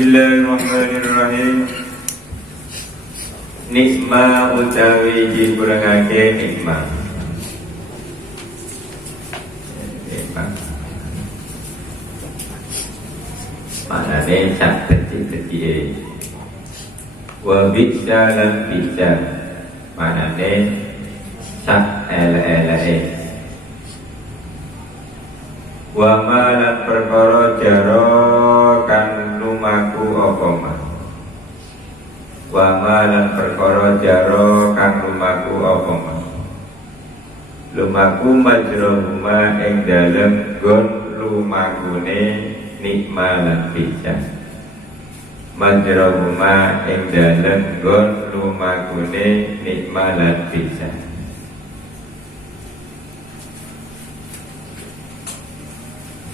Bismillahirrahmanirrahim. Nikma utawi dikurangake nikma. Maknanya sak kecil-kecil. Wa bisa lan bisa. Maknanya sak ele-ele. Wa malan perkara jaro kan lumaku apa mah. Wa malan perkara jaro kan lumaku apa mah. Lumaku majrohuma ing dalem gon lumakune nikma lan bisa. Majrohuma ing dalem gon lumakune nikma lan bisa.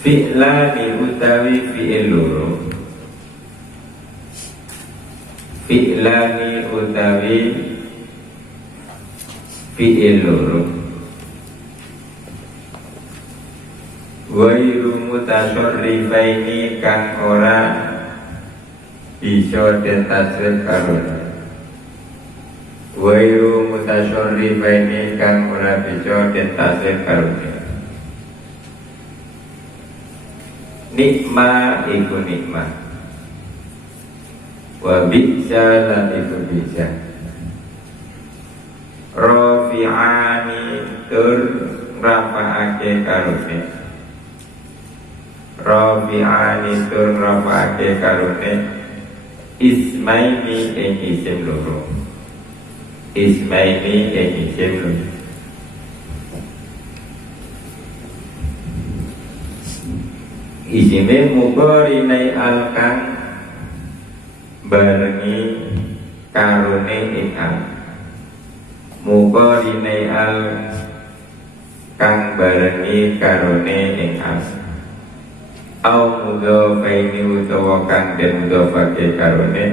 Fi'lani utawi fi'il loro. Fi'lani utawi fi'il loro. Wairu mutasyarrifaini kang ora bisa ditasrif karone. Wairu mutasyarrifaini kang ora bisa ditasrif karone. Nikma iku nikma, wa bisa lan iku bisa. Rafi'ani tur rafa'ake karone. Rafi'ani tur rafa'ake karone. Ismaini ing isim loro. Ismaini ing isim loro. Isime mubarinai al-kang barengi karone ing al. Mubarinai al kang barengi karone ing al. Au mudhafaini utawa kang den mudhafake karone.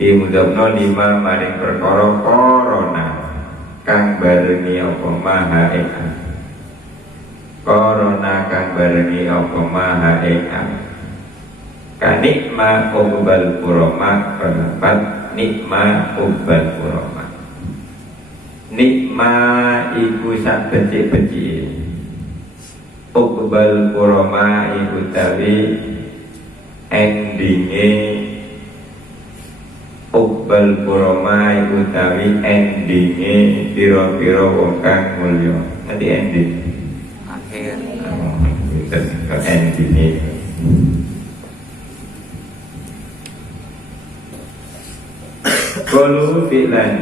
Dimudhafno lima maring perkara korona kang barengi apa maha ing al. Korona kang barengi apa maha ing kanikma ubbal kuroma pendapat nikma ubbal kuroma. Nikma iku sak becik-becik. Ubbal kuroma iku tawi endinge. Ubbal kuroma iku tawi endinge pira-pira wong kang mulya. Nanti ending ke endingnya. Qalu fi'lan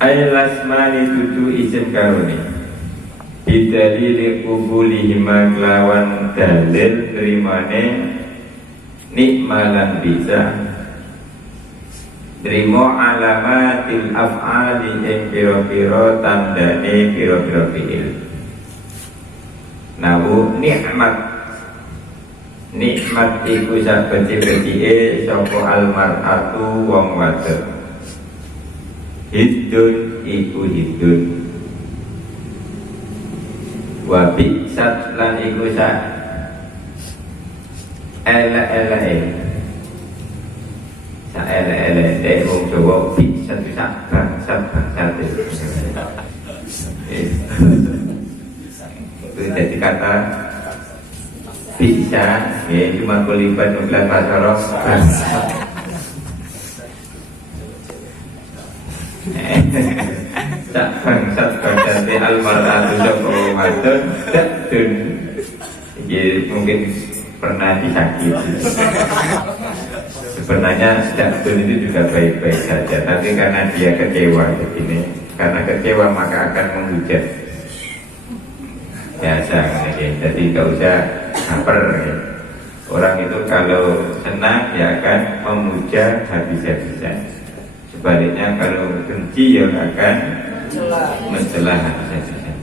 ay lasmani tutu isim karuni bidalili kubulihima kelawan dalil rimane nikmalan bisa trimo alamatil af'ali ing pira-pira tandane pira-pira fi'il. Nahu nikmat iku sak becik-becike sapa almar'atu wong wadon. Hiddun iku hiddun. Wa bi'sat lan iku sak ele-ele. Sak ele-ele wong Jawa bi'sat sak bangsat. Itu jadi kata bisa ya cuma kelibat nuklah pasarok tak bangsat bangsat almaratu soko wadon dadun. Jadi mungkin pernah disakiti. Sebenarnya dadun itu juga baik-baik saja, tapi karena dia kecewa begini, karena kecewa maka akan menghujat. Biasa ya, jadi gak usah caper ya. Orang itu kalau senang ya akan memuja habis-habisan. Sebaliknya kalau benci ya akan mencela habis-habisan.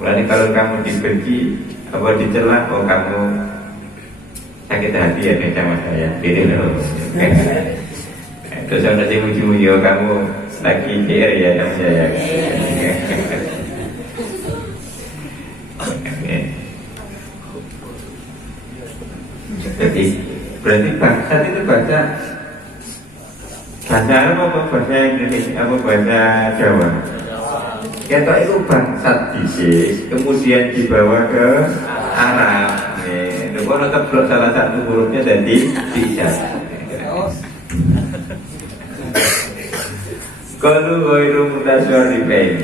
Mulai kalau kamu dibenci apa dicela, oh kamu sakit hati ya sama saya. Gitu loh. Terus nanti ujung-ujung kamu lagi CR ya sama saya. Berarti bangsat itu bahasa Arab apa bahasa Indonesia apa bahasa Jawa? Kita itu bangsat disik, kemudian dibawa ke Arab. Kalau teblok salah satu hurufnya jadi bisa. Kalau ghairu mutasyarrifain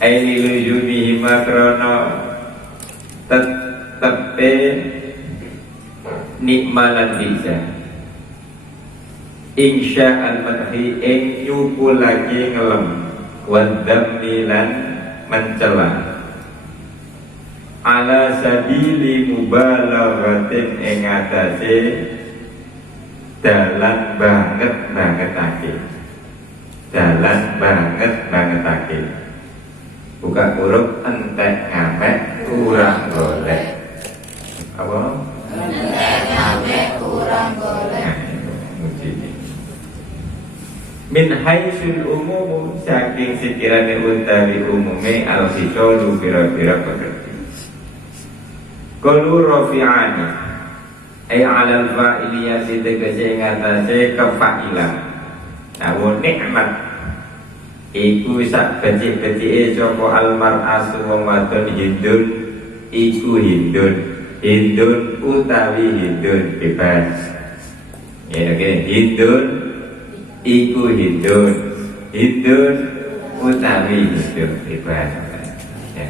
aini lujunihi makrono tetepe nikmalan bisa insya al-madhi ing nyuku lagi ngelem wadam milan mencela ala sabili mubalaghatin ing atase dalan banget-bangetake dalan banget-bangetake buka huruf entek ngamek kurang golek apa? Entek ngamek kurang golek min haitsul umum saking sekirane utawi umume al-khisalu pira-pira pekerti qalu rafi'ani ay 'alal fa'iliyati tegese ngatasé kefa'ilan namun nikmat iku sak becik-becike sapa almar'atu wong wadon hindun iku hindun utawi hindun bebas ya oke hindun iku hindun utawi hindun bebas ya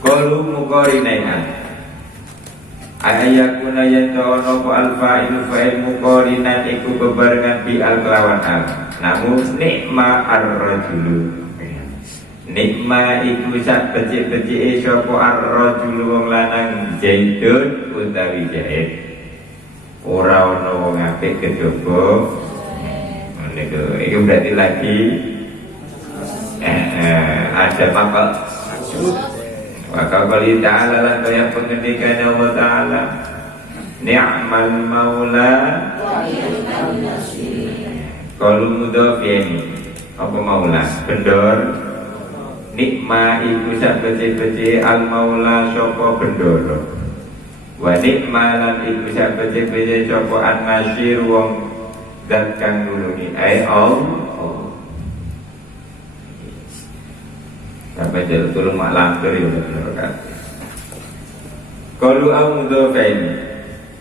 qalu muqarinan ayakuna yantono ko al-fa'ilu fa'il muqarinan iku bebarengan bi al-kelawan al namun nikma ar-rajulu nikma iku sak becik-becike sapa ar-rajulu wong lanang zaidun utawi zaid ora ana wong apik kejaba niku iki berarti lagi ada maksud maka kali ta'ala lan kaya pengendikan Allah ta'ala ni'mal maula kalau mudhaf ini apa maula bendor nikma iku sak becik-becik al maula sapa bendoro wa nikma lan iku sak becik-becik sapa an nasyir wong zat kang nulungi ai sampai jadi turun maklam dari udah kalau mudhofain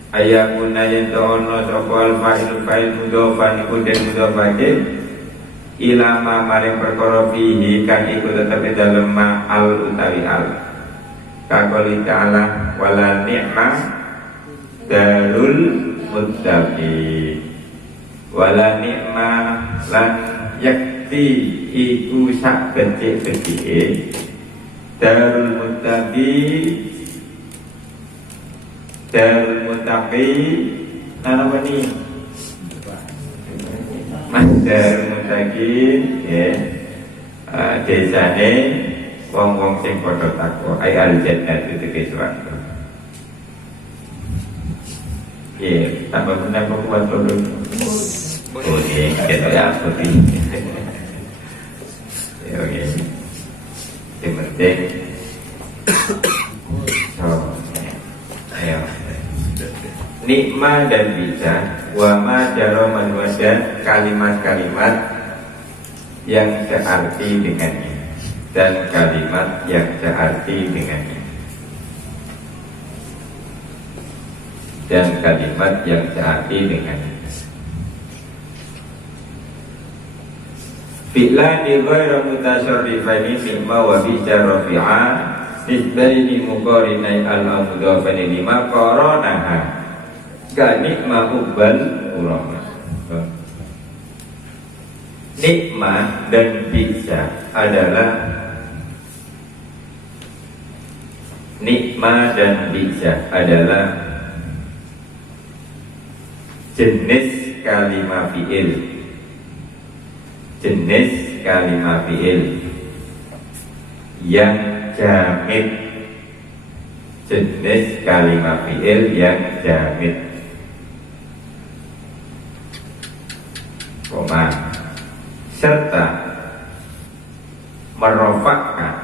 ayakuna yantono sapa al-fa'il fa'il mudhofan iku den mudhofake ilama maring perkara fihi kang iku tetep dalem al utawi al kakoli ta'ala wala ni'ma darul muttaqin wala ni'ma lan yakti iku sak becik-becike darul muttaqi apa nih darul muttaqi ya desane wong-wong sing padha takwa ai al-jannah itu keswarga ya tambah benar kuat dulu oh iya kita ya seperti oke, yang penting, ayo, nikmat dan bisa, wama jaroman dan kalimat-kalimat yang searti dengannya dan kalimat yang searti dengannya dan kalimat yang searti dengannya. Fi'lani ghairu mutasyarrifaini mimma wa bi'ja rafi'a nisbaini muqarinai al-mudhafani lima qaranaha ka nikma ubbal urama nikma dan bisa adalah nikma dan bisa adalah jenis kalimat fi'il jenis kalimat fi'il yang jamid jenis kalimat fi'il yang jamid koma serta merofakkan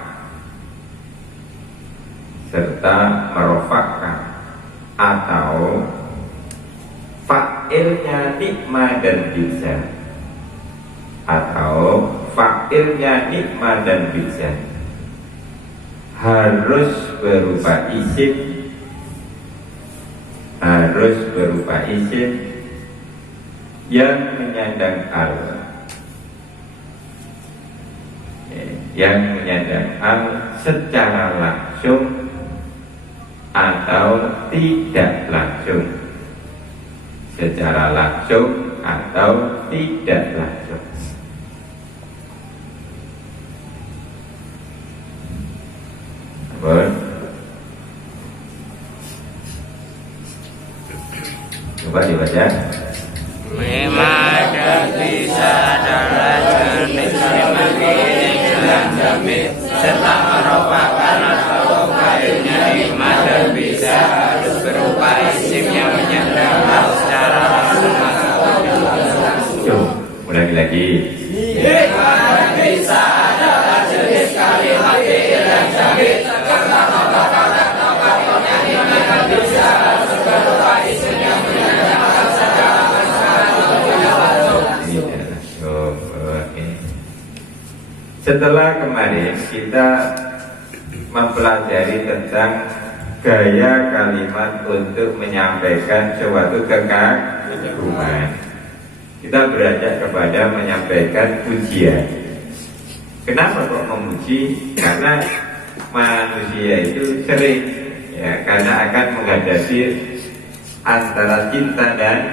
atau fa'ilnya nikmah dan bisa, atau fa'ilnya nikmah dan bisa harus berupa isim, harus berupa isim yang menyandang al, yang menyandang al secara langsung atau tidak langsung, secara langsung atau tidak langsung. Boleh? Coba dibaca. Memang bisa adalah jenis yang jamin serta merupakan atau kainnya nikmat dan bisa harus berupa isim yang menyandang hal secara langsung atau tidak langsung. Ulangi lagi. Memang bisa adalah jenis kalimat yang jamin serta merupakan atau kainnya nikmat dan bisa harus berupa isim yang menyandang hal secara langsung atau tidak langsung. Setelah kemarin kita mempelajari tentang gaya kalimat untuk menyampaikan suatu kekaguman, kita beranjak kepada menyampaikan pujian. Kenapa kok memuji? Karena manusia itu sering, ya, karena akan menghadapi antara cinta dan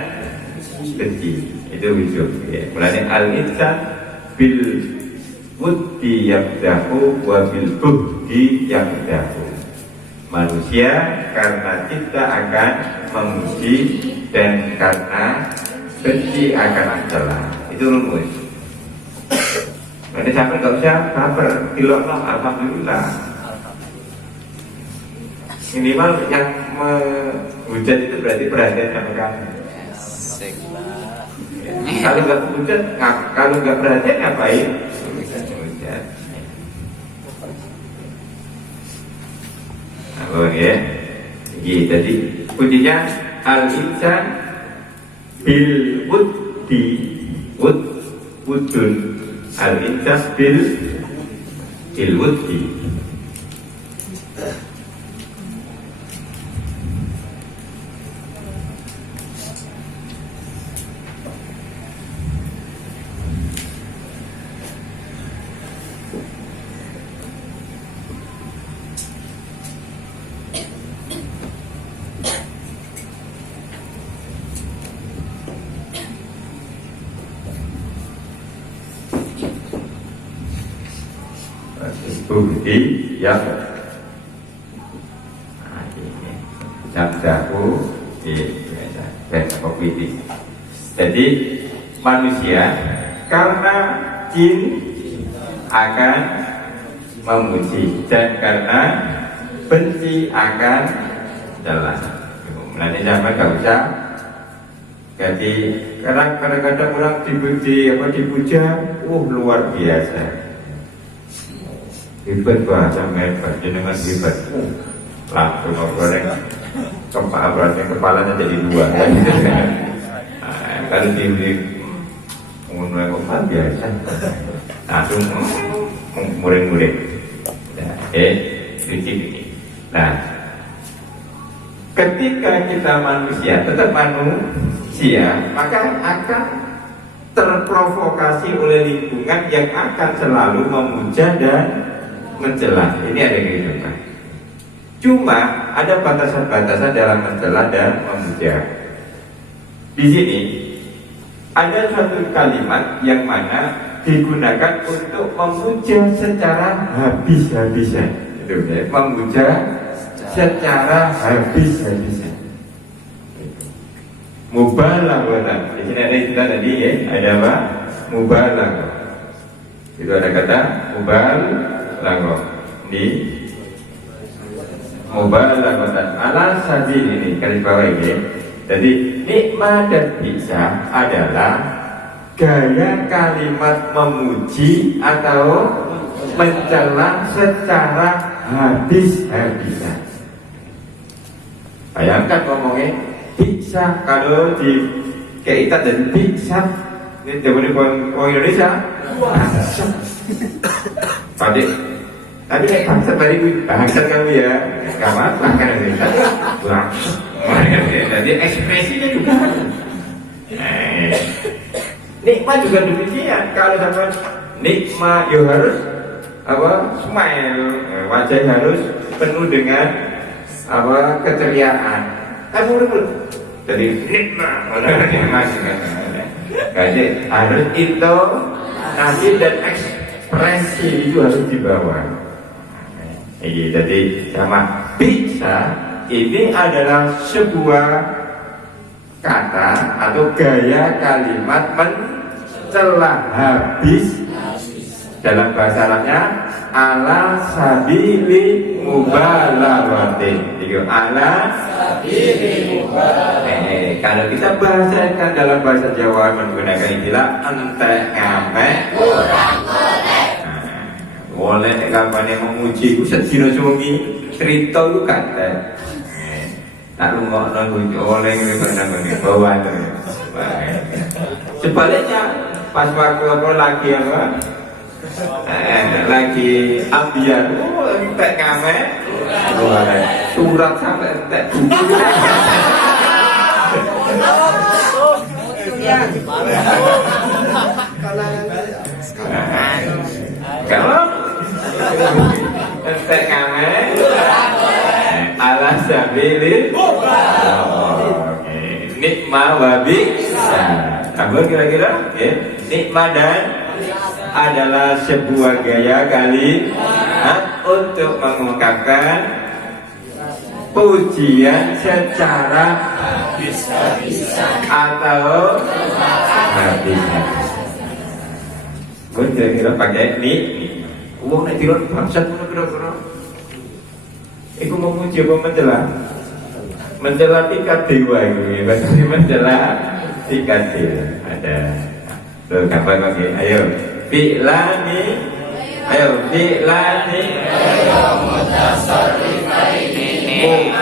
benci. Itu wujud, ya. Mulanya al-insan bil wuddi yabdahu wa bil bughdi yabdahu. Manusia karena cinta akan memuji dan karena benci akan mencela. Itu rumus. Nanti sampai nggak usah baper, tilokno alhamdulillah. Minimal yang menghujat itu berarti perhatian sama kamu. Kalau nggak menghujat, kalau nggak perhatian ngapain? Oh ya, jadi kuncinya al-insan bil wuddi, wudun al-insan bil wuddi. Bukti yang jabdahu jadi manusia karena jin akan memuji dan karena benci akan jelas. Nanti sampai nggak usah. Jadi kadang-kadang orang dipuji apa dipuja, luar biasa. Hebat bahasa hebat, jenengan hebat. Langsung goreng kepalanya jadi dua. Kalau diberi mengenai kepala biasa, langsung murid-murid. Prinsip ini. Nah, ketika kita manusia tetap manusia, maka akan terprovokasi oleh lingkungan yang akan selalu memuja dan mencela. Ini ada kehidupan. Cuma ada batasan-batasan dalam mencela dan memuja. Di sini ada suatu kalimat yang mana digunakan untuk memuja secara habis-habisan. Itu ya, memuja secara habis-habisan. Mubalaghah. Di sini ada istilah tadi ya, ada apa? Mubalaghah. Itu ada kata mubalaghah. Di mubalaghatan ala sabil ini kali bawah ini. Jadi nikmat dan bisa adalah gaya kalimat memuji atau mencela secara habis-habisan. Bayangkan ngomongnya bisa, kalau di kita dan bisa ini dari orang Indonesia Pak tapi kayak bangsa tadi bahasa kamu ya gak apa-apa kan Indonesia jadi ekspresinya juga nikmat juga demikian. Kalau sama nikmat ya harus apa smile, wajah harus penuh dengan apa keceriaan. Kan betul. Jadi nikmat, jadi harus itu nasi dan ekspresi itu harus dibawa. Jadi sama bisa ini adalah sebuah kata atau gaya kalimat mencelah habis dalam bahasa Arabnya ala sabili mubalaghatin. Itu ala sabili mubalaghatin. Kalau kita bahasakan dalam bahasa Jawa menggunakan istilah entek ngamek kurang boleh. Boleh kapan yang memuji ku sedina suwengi cerita ku kata. Tak lungo nang oleh nang bawa itu. Sebaliknya pas waktu apa lagi apa? Lagi ambiar, entek ngamek, surat sampai entek buku. Kalau entek ngamek, ala sabili nikmah wabi apa kira-kira nikmah dan adalah sebuah gaya kalimat untuk mengungkapkan pujian secara habis-habisan atau habis-habisan. Kira-kira pakai nik uang nak tidur bangsat mana kira-kira iku memuji apa mencela? Mencela tingkat dewa itu, berarti mencela tingkat dewa. Ada, tuh kapan lagi? Ayo, fi'lani, ayo fi'lani, ayo mutasarrifaini,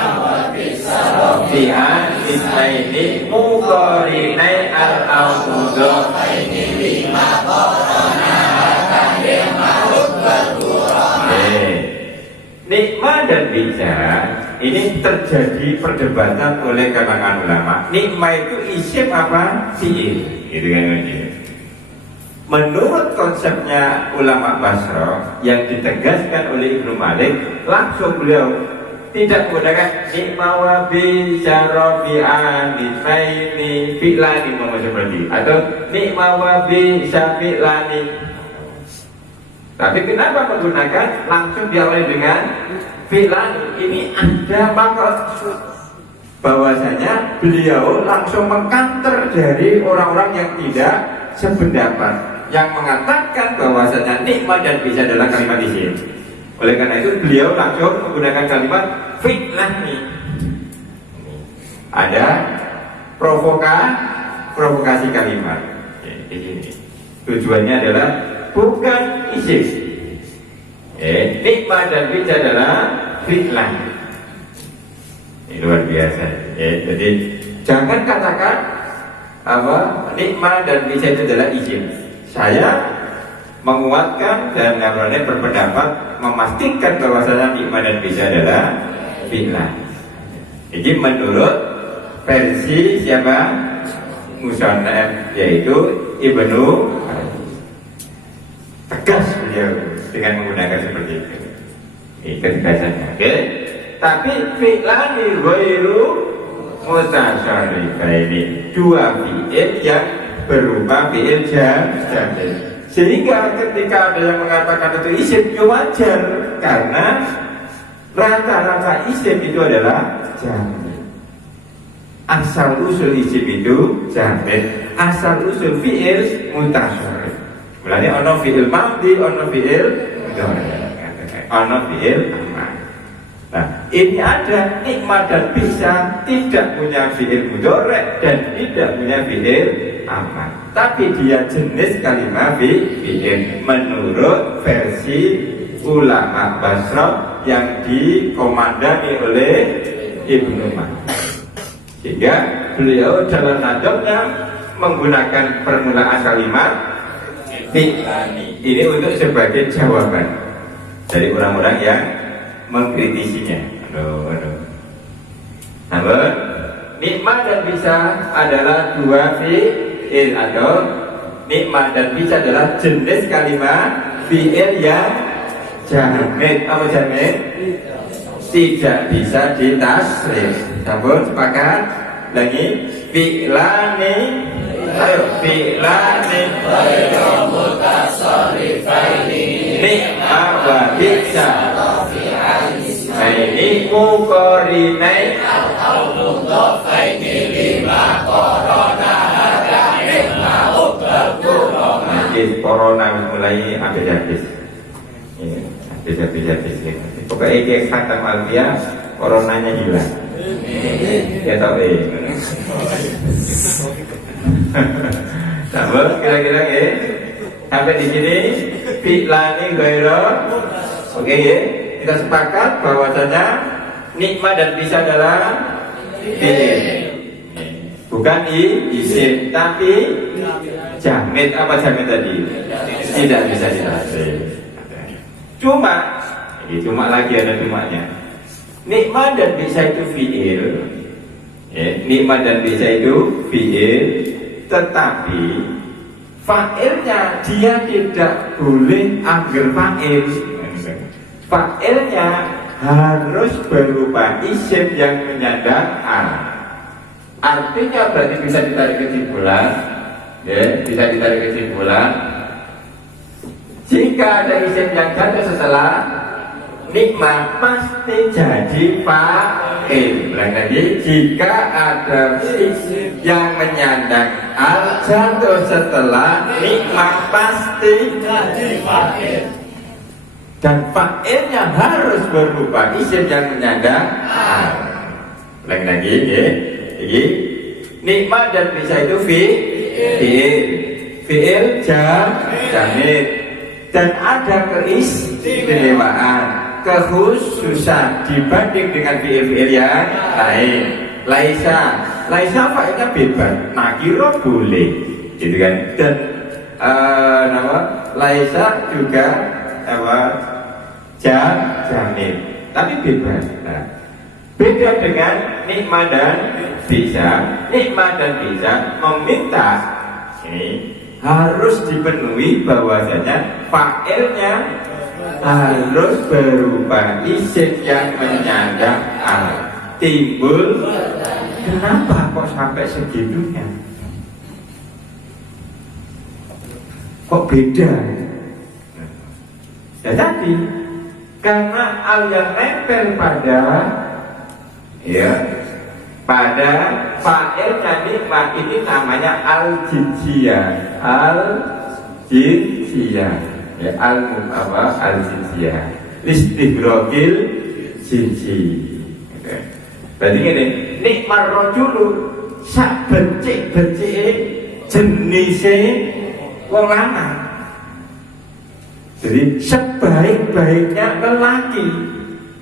fi'an ismaini, muqarinai al-awmudofaini, lima korona akan demahut berkurang. Nikmat dan bisa ini terjadi perdebatan oleh kalangan ulama. Nikmat itu isim apa fi'il, gitu kan? Menurut konsepnya ulama Basra yang ditegaskan oleh Ibnu Malik, langsung beliau tidak menggunakan nikmat wa bisa rofi'an bismaini fi'lani seperti atau nikmat wa bisa fi'lani. Tapi kenapa menggunakan langsung diawali dengan fi'lan? Ini ada maksud bahwasanya beliau langsung mengkanter dari orang-orang yang tidak sependapat, yang mengatakan bahwasanya nikmat dan bisa adalah kalimat isim. Oleh karena itu beliau langsung menggunakan kalimat fi'lani. Ada provokasi kalimat. Di sini tujuannya adalah bukan isim. Nikmat dan bisa adalah fi'lan. Ini luar biasa. Jadi jangan katakan apa nikmat dan bisa itu adalah isim. Saya menguatkan dan namanya berpendapat memastikan bahwasanya nikmat dan bisa adalah fi'lan. Jadi menurut versi siapa? Musannaf, yaitu Ibnu tegas beliau dengan menggunakan seperti itu. Ini ketegasannya. Oke. Tapi fi'lani ghairu mutasyarrifaini, dua fi'il yang berupa fi'il jamil. Sehingga ketika ada yang mengatakan itu isim, ya wajar karena rata-rata isim itu adalah jamil. Asal usul isim itu jamil, asal usul fi'il mutasyarrif. Mulane ana fi'il madhi, ana fi'il mudhari, ana fi'il amar. Nah, ini ada nikmat dan bisa tidak punya fi'il mudhari dan tidak punya fi'il amar. Tapi dia jenis kalimat fi'il menurut versi ulama Basra yang dikomandani oleh Ibnu Malik. Sehingga beliau dalam nadamnya menggunakan permulaan kalimat fi'lani. Ini untuk sebagai jawaban dari orang-orang yang mengkritisinya. Aduh. Namun nikmat dan bisa adalah dua fi'il, atau nikmat dan bisa adalah jenis kalimat fi'il yang jamid. Apa jamid? Tidak bisa ditasrif. Namun sepakat lagi fi'lani. Ayo fi'lani nikmat wa bisa ini mukorinai corona mulai habis. Habis. Pokoknya dia khatam alfiah, coronanya hilang. Ya tahu Namun kira-kira sampai di sini fi'lani ghairu. Oke ya, kita sepakat bahwasanya nikmat dan bisa adalah fi'il, bukan isim, tapi jamid. Apa jamid tadi? Tidak bisa ditasrif. Cuma lagi ada cumanya. Nikmat dan bisa itu fi'il, nikmat dan bisa itu fi'il, tetapi fa'ilnya dia tidak boleh ambil fa'il. Fa'ilnya harus berupa isim yang menyandang al. Artinya berarti bisa ditarik kesimpulan, bisa ditarik kesimpulan, jika ada isim yang jatuh setelah nikmat pasti jadi fa'il. Lagi jika ada isim yang menyandang al jatuh setelah nikmat pasti jadi fa'il. Dan fa'ilnya harus berupa isim yang menyandang al. Lagi nikmat dan bisa itu fi'il jamid, dan ada keistimewaan, kekhususan dibanding dengan fi'il yang lain. Laisa fa'ilnya bebas, nakiro boleh, gitu kan. Dan laisa juga jamid, tapi bebas. Beda dengan nikmat dan bisa. Nikmat dan bisa meminta ini harus dipenuhi bahwasanya fa'ilnya harus berupa isim yang menyandang al. Timbul, kenapa kok sampai segitunya? Kok beda? Ya tadi, karena al yang nempel pada fa'ilnya nikmat ini namanya al-jinsiyah. Al-jinsiyah, al-jinsiyah, listighraqil jinsi. Berarti ini nikmat rajulu sak becik-becike jenise wong lanang. Jadi sebaik-baiknya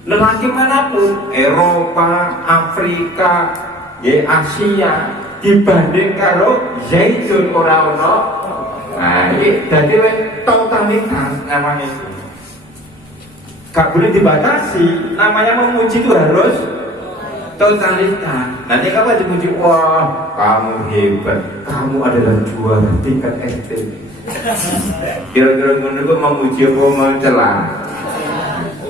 lelaki manapun, Eropa, Afrika, Asia, dibanding karo zaitun ora-ora. Nah, ini jadi totalitas namanya. Gak boleh dibatasi, namanya memuji itu harus totalitas. Nanti kamu dipuji, wah kamu hebat, kamu adalah juara tingkat SD. Kira-kira menurutku memuji apa mencela?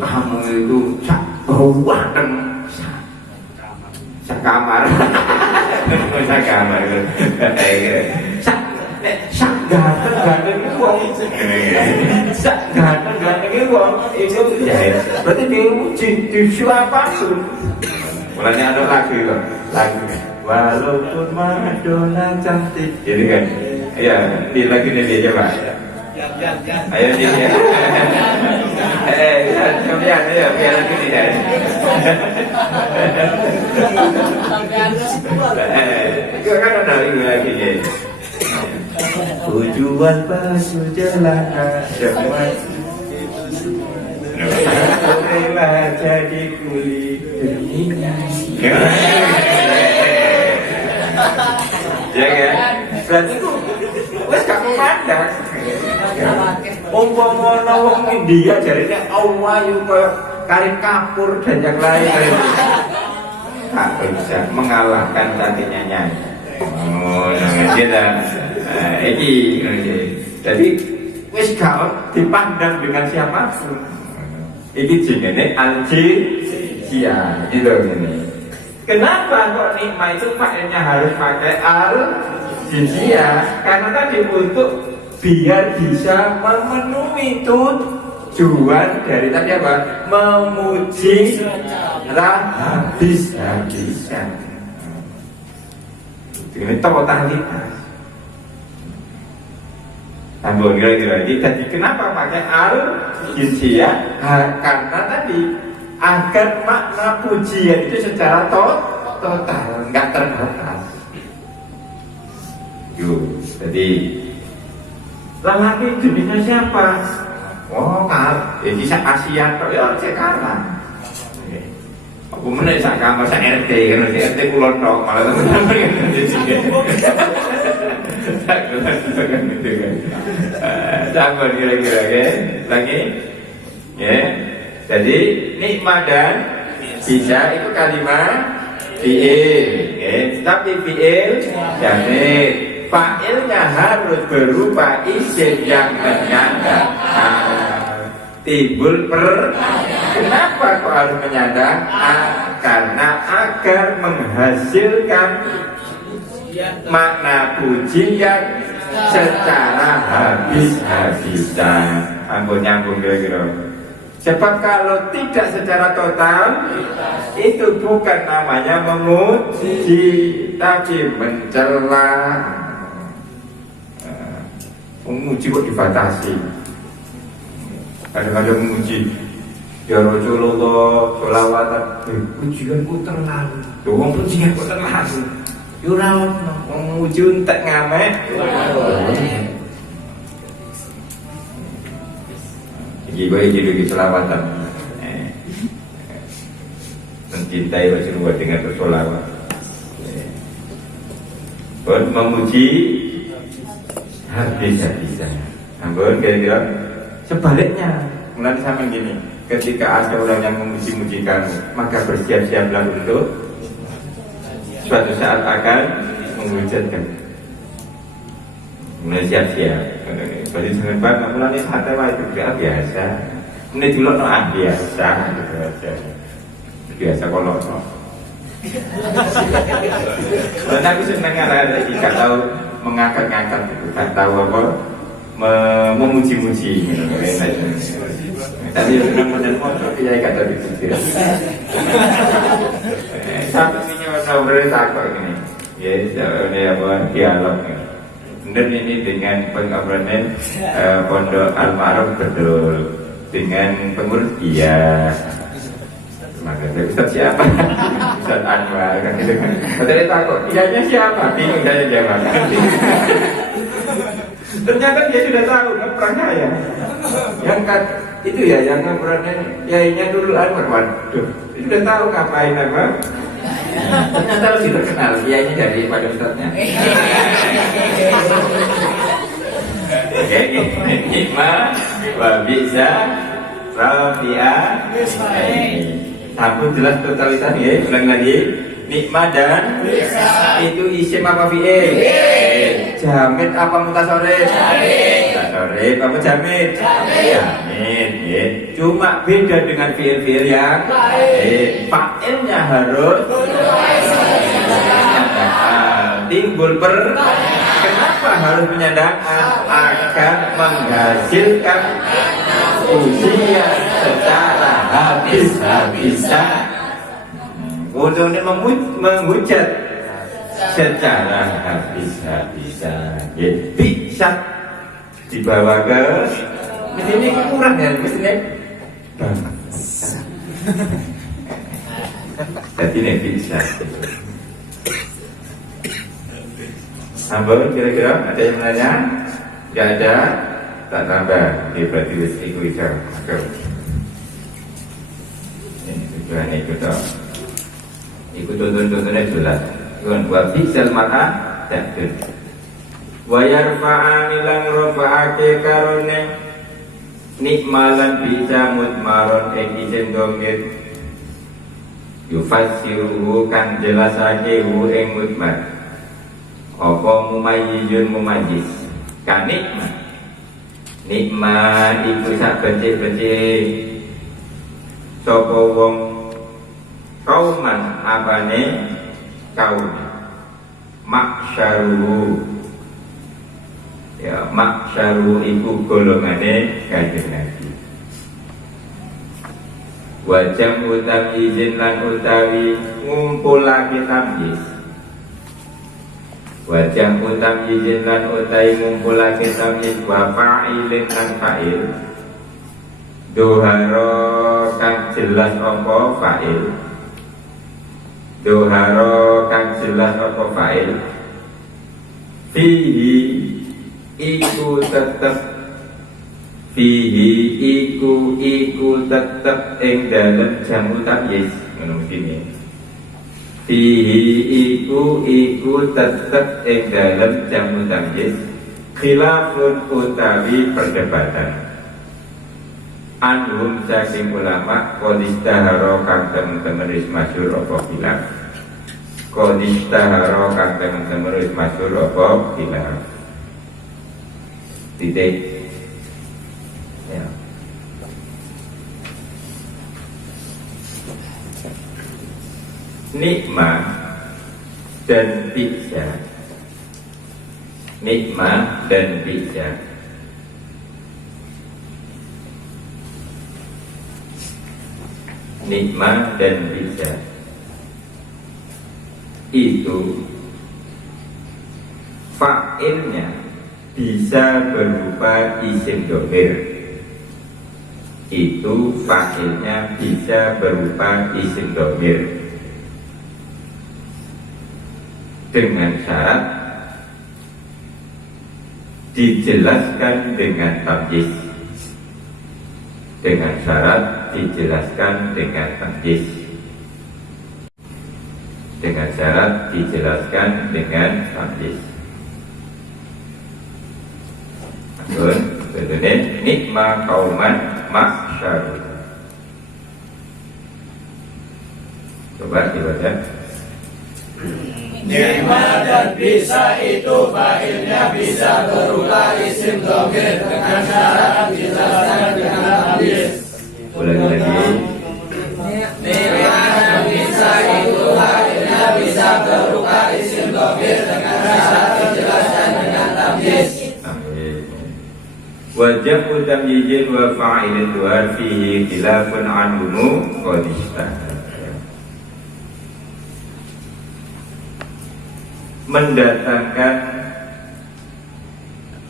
Kamu itu bawah dan sakamar, sakamar, sak ganteng uang, sak ganteng uang itu ya. Berarti diuji apa tuh? Mulanya ada lagu walaupun Madonna cantik, jadi kan? Ya, di lagu ini dia coba. Ayo dia. Kemudian ya biar gini ya. Itu kan ada lagi ya. Tujuan baju celana semua. Rela jadi kuli dunia. Ya kan? Berarti ku wis gak memandang. Umpama ana wong India jarine awayu koyo Karim Kapur dan yang lain. Tak bisa mengalahkan cantiknya Nyai. Oh, kita jadi wis gak dipandang dengan siapapun. Iki jenenge al-jizya gitu ini. Kenapa kok nikmat itu pakainya harus pakai al-jizya? Karena tadi untuk biar bisa memenuhi tujuan dari tadi apa? Memuji habis-habisan. Ini totalitas. Tambah kira-kira jadi kenapa pakai al-jizya? Karena tadi agar makna pujian itu secara total, nggak terbatas. Yuk, jadi lelaki jenisnya siapa? Oh, ini Asia, ya sekarang. Aku mana sak kamar sak RT kan RT kulon tok malah teman-teman kan di sini. Sama kira-kira ya. Lagi. Ya. Jadi nikmat dan bisa itu kalimat fi'il. Ya. Tapi fi'il jamid. Fa'ilnya harus berupa isim yang menyandang. Timbul kenapa kok harus menyandang? Karena agar menghasilkan makna pujian secara habis-habisan. Ampun nyambung kira-kira. Sebab kalau tidak secara total itu bukan namanya memuji, tapi mencela. Memuji kok dibatasi. Kadang-kadang memuji ya Rasulullah sholawatan pujianku terlalu doang pujian kok terlalu yura memuji untuk ngamek jadi gue jadi sholawatan mencintai Rasulullah dengan bersolawat memuji habis-habisan namun kira-kira sebaliknya, mulai sama gini, ketika ada orang yang memuji-muji kamu, maka bersiap-siaplah untuk suatu saat akan menghujatkan. Mulai siap-siap. Bagi jangan bangga, mulai hati itu juga biasa. Mulai dulu biasa, gitu aja. Biasa kalau no. Karena aku senang ada tidak tahu mengangkat-ngangkat, tidak tahu apa. Memuji-muji tapi senang model motor dia kata dipuji sampai ini orang takut ini ya ini apa dialog benar ini dengan pengobrolan pondok Al-Ma'ruf betul dengan pengurus iya maka Ustaz siapa? Ustaz Anwar kan gitu kan betul takut ianya siapa? Bingung saya jawab ternyata dia sudah tahu kan perangkaya yang itu ya yang ngobrolnya yainya dulu Anwar waduh dia sudah tahu ngapain apa ternyata lebih terkenal yainya dari pada ustadznya oke nikmat bisa rafi'ah sampun jelas totalitas ya ulang lagi nikmat dan itu isim apa fi'il jamid apa mutasorif mutasorif apa jamid jamid ya. Cuma beda dengan fi'il-fi'il yang fa'ilnya harus timbul kenapa harus menyandangkan agar menghasilkan ujian secara habis-habisan untuk menghujat secara habis-habisan ya, bisa dibawa ke ini kurang ya mestinya jadi ini bisa Sambal kira-kira ada yang menanya? Tidak ada? Tak tambah ini berarti ikut ini tujuannya ikut tuntun-tuntunnya jelas wa bisal mar'a jadun wa yarfa'a milang rafa'ake karone nikmalan bisa mutmaron isim domir yufassiruhu kan jelasake hu ing mutmar apa mumayyizun mumayyiz kan nikmat iku sak becik-becik sapa wong kauman apane kaum maksyaru ya maksyaru iku golongane Kanjeng Nabi wajam utam izin lan utawi ngumpulake tamyiz wajam utam izin lan utawi ngumpulake tamyiz wa fa'ilin lan fa'il doharo kang jelas apa fa'il doharo kang jelas apa fa'il fihi iku tetep fihi iku tetep ing dalem jamu tamyiz ngono mestine fihi iku tetep ing dalem jamu tamyiz khilafun utawi perdebatan anhum saking ulama kodistaharo kang temen-temen wis masyhur apa khilaf kodistaharo kang temen-temen wis masyhur apa khilaf titik ya nikmat dan bisa nikmat dan bisa nikmat dan bisa itu fa'ilnya bisa berupa isim dhamir itu fa'ilnya bisa berupa isim dhamir dengan syarat dijelaskan dengan tamyiz dengan syarat dijelaskan dengan tamyiz dengan syarat dijelaskan dengan tamyiz betulnya nikma kauman maksyaru coba dibaca nikmat dan bisa itu fa'ilnya bisa berupa isim dhamir dengan syarat dijelaskan dengan tamyiz. Ulangi lagi. Nikmat dan bisa itu fa'ilnya bisa berupa isim dhamir dengan syarat dijelaskan dengan tamyiz. Wajah utam yijin wa fa'ilin duar fihi khilafun anhumu qadistah mendatangkan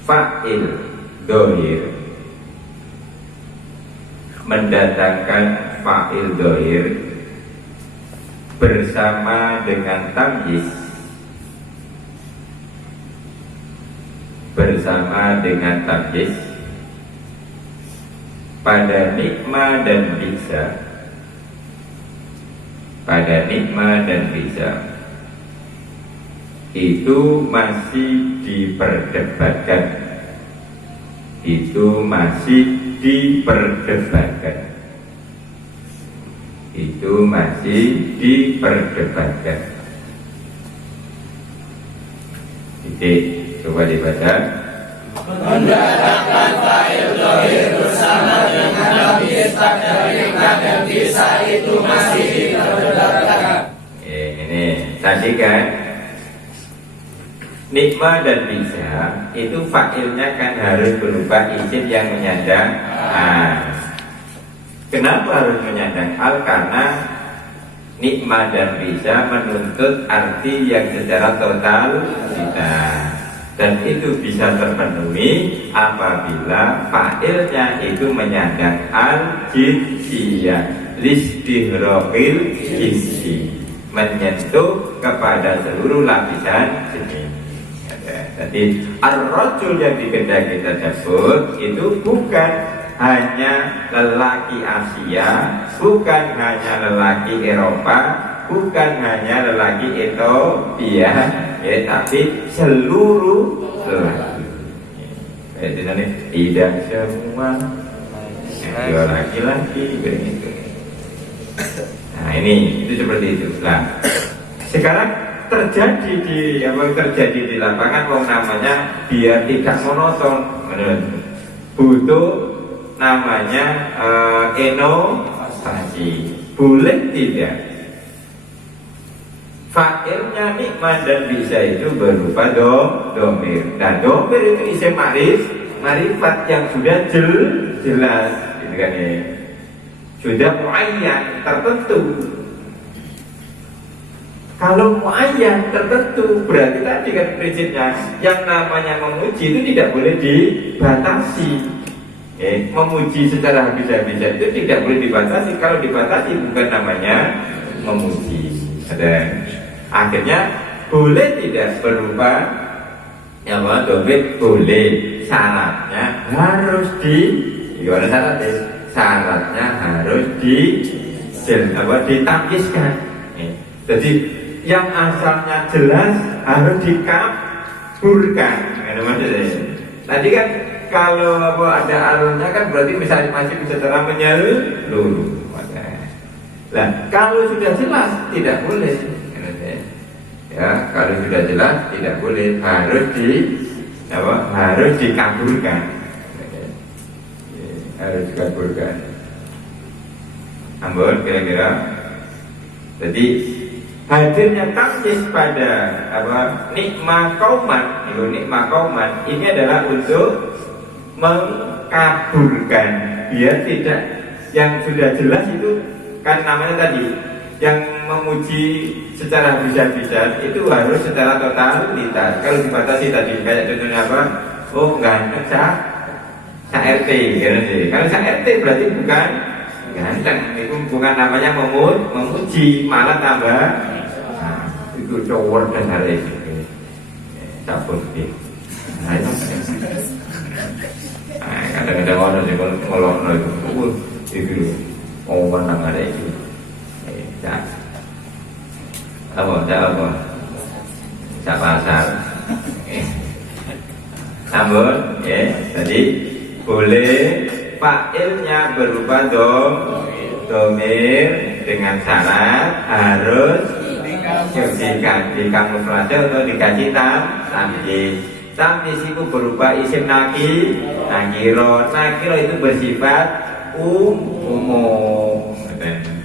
fa'il dohir mendatangkan fa'il dohir bersama dengan tamyiz bersama dengan tamyiz pada nikma dan bisa pada nikma dan bisa itu masih diperdebatkan itu masih diperdebatkan itu masih diperdebatkan titik coba dibaca mendatangkan fa'il dhamir bersama dengan tamyiz pada nikmat dan bisa itu masih diperdebatkan. Ini tadi kan nikmat dan bisa itu fa'ilnya kan harus berupa isim yang menyandang al. Kenapa harus menyandang al? Karena nikmat dan bisa menuntut arti yang secara total dan itu bisa terpenuhi apabila fa'ilnya itu menyandang al jinsiyah listihroqil jinsi menyentuh kepada seluruh lapisan jenis. Jadi ar-rajul yang dikehendaki tersebut itu bukan hanya lelaki Asia, bukan hanya lelaki Eropa, bukan hanya lelaki itu ya, tapi seluruh lelaki. Jadi tidak semua ya, laki-laki begitu. Nah ini itu seperti itu. Nah sekarang terjadi di lapangan wong namanya biar tidak monoton, butuh namanya inovasi. Boleh tidak fakirnya nikmat dan bisa itu berupa domir. Dan domir itu isim marifat yang sudah jelas gitu kan ya. Sudah muayyan tertentu. Kalau muayyan tertentu berarti tadi kan prinsipnya yang namanya memuji itu tidak boleh dibatasi. Memuji secara habis-habisan itu tidak boleh dibatasi. Kalau dibatasi bukan namanya memuji. Akhirnya boleh tidak berupa yang domir boleh, syaratnya harus gimana syaratnya? Syaratnya harus ditampiskan. Jadi yang asalnya jelas harus dikaburkan. Tadi kan kalau ada alurnya kan berarti misalnya masih bisa secara menyeluruh. Nah, kalau sudah jelas tidak boleh. Ya, kalau sudah jelas tidak boleh, harus dikaburkan. Harus dikaburkan. Ambon kira-kira. Jadi hadirnya tamyiz pada nikmah kauman ini adalah untuk mengkaburkan biar tidak yang sudah jelas itu kan namanya tadi yang memuji secara habis-habisan itu harus secara totalitas. Kalau dibatasi tadi kayak contohnya apa? Oh ganteng RT gitu. Kalau RT berarti bukan ganteng, itu bukan namanya memuji, malah tambah itu cowok dan hari ini cabut gitu. Nah itu kadang-kadang orang sih kalau itu omongan nang ada itu. Apa? Pasar. Namun, tadi boleh fa'ilnya berupa domir dengan syarat harus dikamuflase atau dikasih tamyiz. Tamyiz itu berupa isim nakiro itu bersifat umum.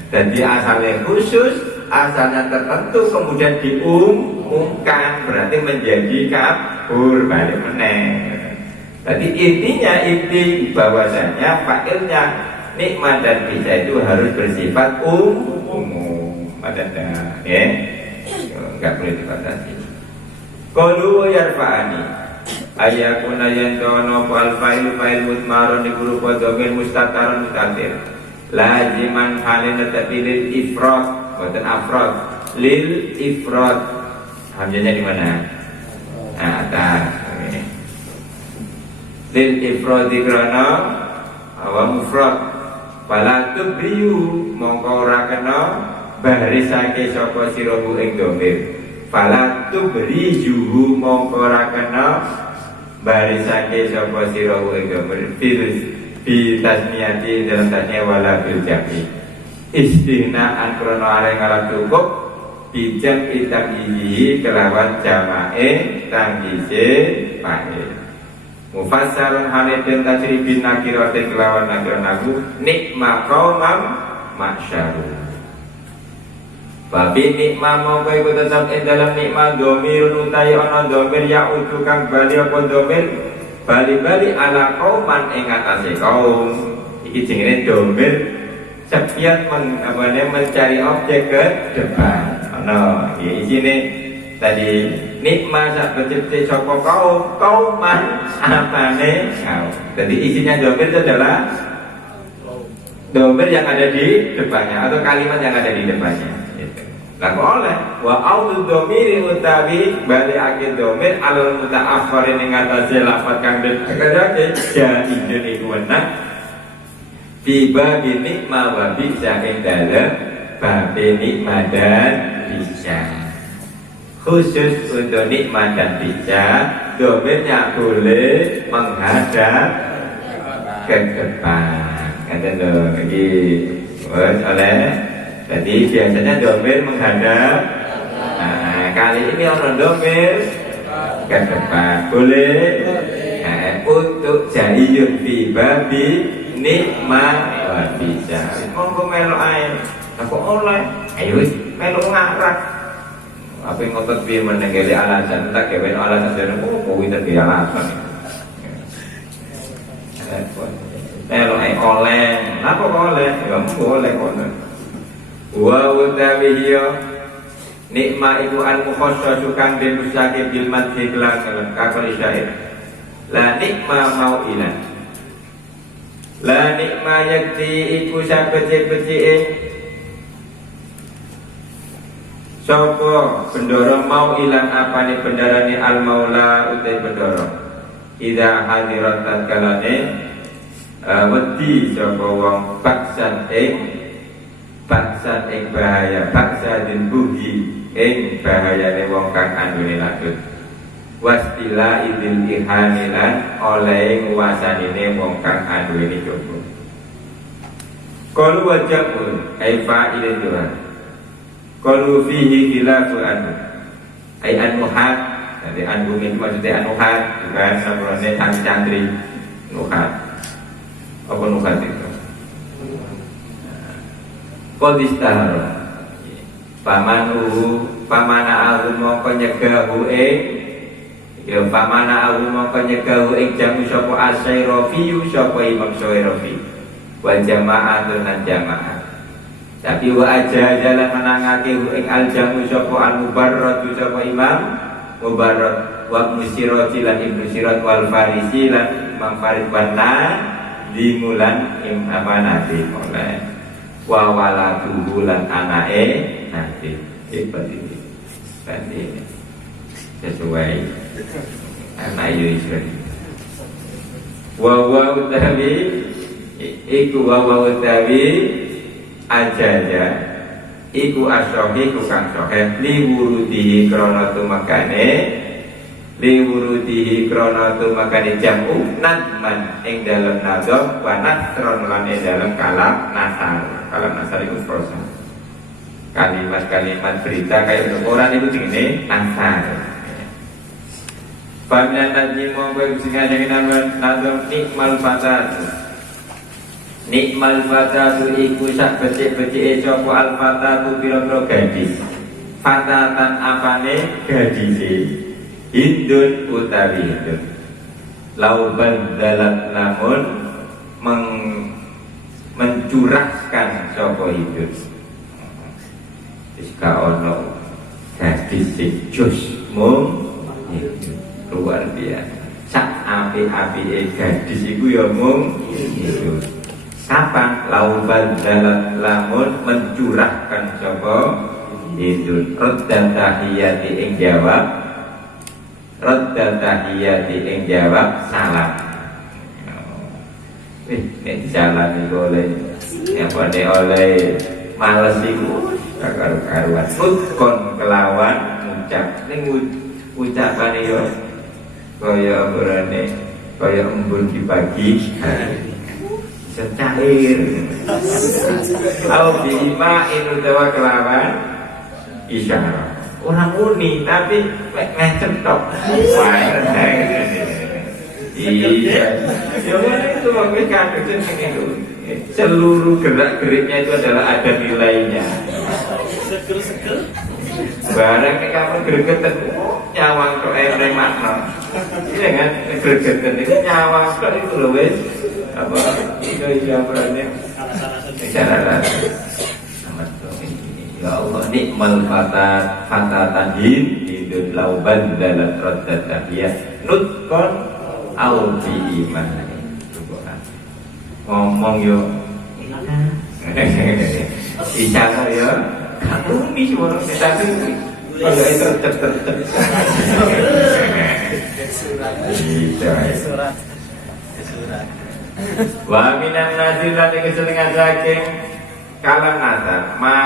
Jadi asalnya khusus, asalnya tertentu, kemudian diumumkan berarti menjadi kabur balik meneng. Jadi inti bahwasanya fa'ilnya nikmat dan bisa itu harus bersifat umum. Padahal enggak boleh dibatasi. Qalu yarfa'ani ayakuna yantono fal fa'il mutmaron di berupa domir mustaqarun mutatir laziman halin tadilil ifrad bukan afrad lil ifrad. Hamzahnya di mana? Atas. Lil ifrad dikrana awam mufrad fala tubriyu mongko ora kena barisake sapa sirahu ing domir. Fala tubriyu mongko ora kena barisake sapa sirahu ing domir. Bi tasniyati dalam tasniyah wala bil jami istinaan krono areng ngarep cukup bijam itamyizi kelawan jamae tamyize fa'il mufassarun halidin tasribin nakiratin kelawan nakiranaku nikma qaumam maksyaru. Babi nikma mongko iku tetep ing dalam nikma domirun utai ana domir ya utu kang bali apa domir bali-bali ala kauman ing atase kaum. Iki jenenge domir sepiat mencari objek ke depan. Di sini tadi nikmat sak becik sapa kauman apane kaum. Jadi isinya domir itu adalah domir yang ada di depannya atau kalimat yang ada di depannya. Lah oleh wa audu domiri utawi bali akid domir alal mutaakhir ning atase lafaz kang dikadake jaidun iku wenang tiba binik mawabi saking dalem bab nikmat dan bisa. Khusus untuk nikmat dan bisa, domainnya boleh menghadap ke depan. Kata lagi, oleh. Jadi biasanya domain menghadap. Nah, kali ini orang domain ke depan boleh. Untuk jahiyun fi babi nikmat wa bisa. Monggo melok ae. Aku oleh. Ayo melok ngarah. Apa yang ngotot piye menenggeli alasan tak gawe alasan dene kuwi tadi alasan. Melok ae oleh. Napa kok oleh? Ya boleh kono. Wa utawiya nikmat iku al-mukhassasu kang den musake bil madhi kelan kakali syair. La nikma mau'ilan la nikma yakti iku sabeci-becike sapa bendoro mau'ilan apane bendarane al maula utai bendoro ida hadirat kalane wedi sapa wong baksan bahaya baksa den bugi ing bahayane wong kang andune ladut wastila idil ihamilan oleh nguasanine wong kang adu ini coba. Qalu wajabun ai fa'ilun Tuhan. Qalu fihi khilafu anu. Ai anuhat. Jadi anu itu maksudnya anuhat bukan sabrone cantri nuhat. Apa nuhat itu? Qadistahar. Pamana alun mongko nyegahu ya pamana aku mongko nyegahu ing jamu sapa Asy-Syairafi sapa Imam Syairafi wa jama'atun lan jamaah tapi wa aja jalan menangake ing al-jamu sapa al-Mubarrad sapa Imam Mubarrad wa Musirati lan Ibnu Sirat wal Farisi lan Imam Farid Banna dimulan amanati oleh wa walatuhu lan anake nanti seperti ini sesuai anak Yusuf. Wawa utawi iku wawa utawi aja iku asohi kukang sohe liwurudihi krono tumakane jamu nadman ing dalam nadok wa nasron lan ing dalam kalam nasar itu prosa kalimat-kalimat berita kayak untuk orang itu begini nasar. Paminan najim mongko sing ngajengan nazam nikmal fatatu. Nikmal fatatu iku sak becik-becike sapa al fatatu pira-pira gadis. Fatatan apane gadise? Hindun utawi hindun. Lauban dalat namun mencurahkan sapa hindun. Wis ka ono gadis sing jos mung luar biasa. Sak api-api gadis iku ya mung itu. Kapan lauban dalat lamun mencurahkan sapa itu raddan tahiyati ing jawab salam. Nek salam iku oleh nyapane oleh males iku karuan kon kelawan ngucap ning ucapane yo kaya berane kaya embun di pagi secair au bima inu dawa kelawan isyarah orang muni tapi ngecet tok iya itu maksudnya kadang itu seluruh gerak-geriknya itu adalah ada nilainya barang kamu gregetan nyawang kok emreng makna iya kan gregetan itu nyawang kok itu loh wes apa itu berani cara ya Allah nikmal fatatan hidud lauban dalam rodat tahiyah nutkon au bi iman ngomong yo bicara ya kamu nih orang tapi kalau itu tercet wa minan nazil lan kesenengan saking kala nasar ma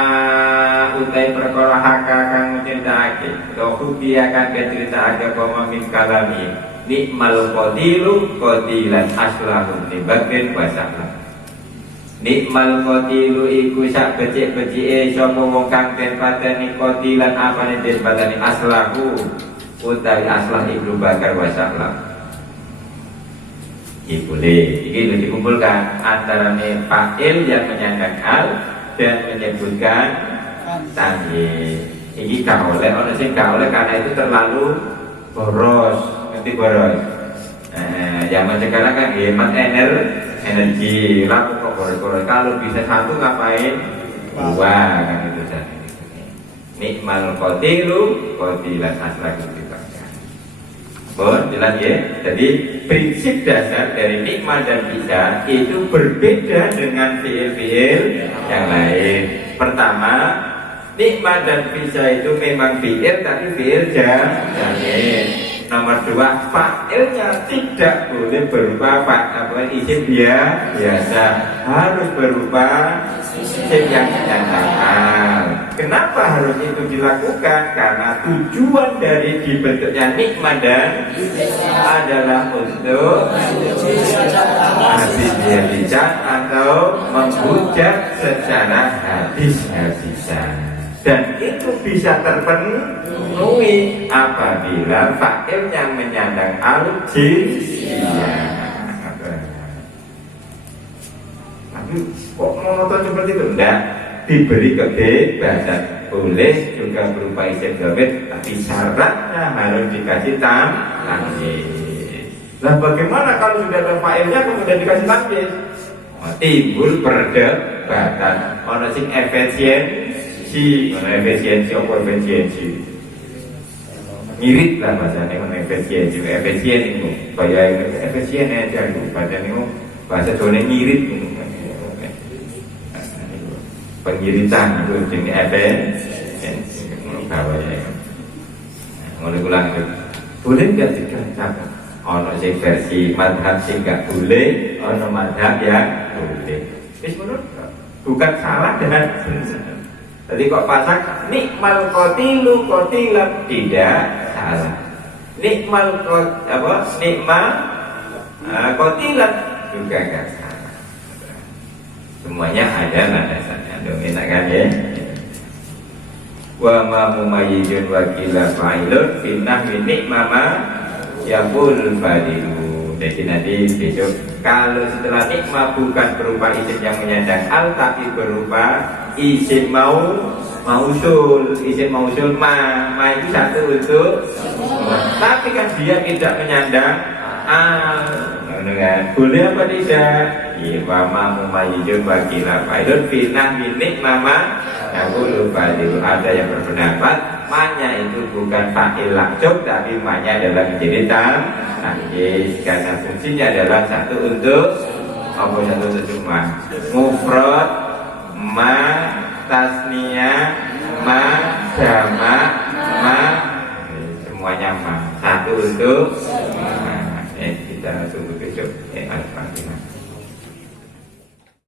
utai perkara haka kang nyendake to hubi akan kecritaake apa min kalami nikmal qadilu qadilan aslahu nibatin wasahlah. Nikmal qadilu iku sak becik-becike sapa wong kang den pateni qadilan apane den pateni aslahu utawi aslah ibnu bakar wasahlah. Ini boleh, ini dikumpulkan antara fa'il yang menyandang al dan menyebutkan tanzih. Ini kaoleh, orang sing kaoleh karena itu terlalu boros, nanti boros. Zaman sekarang kan hemat energi, laku kok boros-boros. Kalau bisa satu ngapain? Dua kan itu saja. Nikmal qadilu qadilan aslaku dibakar. Bon, jelas ya. Jadi prinsip dasar dari nikmat dan bisa itu berbeda dengan fiil-fiil yang lain. Pertama, nikmat dan bisa itu memang fiil tapi fiil jamil. Nomor dua, fa'ilnya tidak boleh berupa isim biasa, harus berupa isim yang menyatakan. Kenapa harus itu dilakukan? Karena tujuan dari dibentuknya nikmat dan adalah untuk hadis-hadisan atau menghujat secara hadis-hadisan. Dan itu bisa terpenuhi apabila fa'il yang menyandang al-jinsiyah. Tapi kok monoton seperti itu? Enggak, diberi kebebasan. Boleh juga berupa isim dhamir, tapi syaratnya harus dikasih tamyiz. Nah, bagaimana kalau sudah ada fa'ilnya kemudian dikasih tamyiz? Timbul perdebatan. Ono sing efisiensi, apa efisiensi? Ngirit lah bahasanya, efisiensi itu kayak efisien aja itu bahasanya, bahasa Jawa ngirit pengiritan itu jenis efisiensi bawahnya. Mulai ulang itu boleh nggak dikatakan ono sing versi madhab sing nggak boleh, ono madhab yang boleh. Menurut bukan salah dan benar. Jadi kok pasak nikmal qatilu qatilan tidak salah. Nikmal qatilan juga enggak salah. Semuanya ada landasannya. Dong enak kan ya? Wa ma mumayyizun wa qila fa'ilun finnah min nikmama yaqul fadilu. Jadi nanti besok kalau setelah nikmah bukan berupa isim yang menyandang al tapi berupa isim mausul, isim mausul ma itu satu untuk tapi kan dia tidak menyandang al, kan? Boleh apa tidak? Iya, ma mumayyizun wa qila fa'ilun finnah min nikmama yaqul fadilu. Ada yang berpendapat ma-nya itu bukan fa'il langsung tapi ma-nya adalah menjadi tamyiz karena fungsinya adalah satu untuk apa satu untuk semua mufrad ma tasniyah ma jamak ma semuanya ma satu untuk kita tunggu besok Al-Fatihah.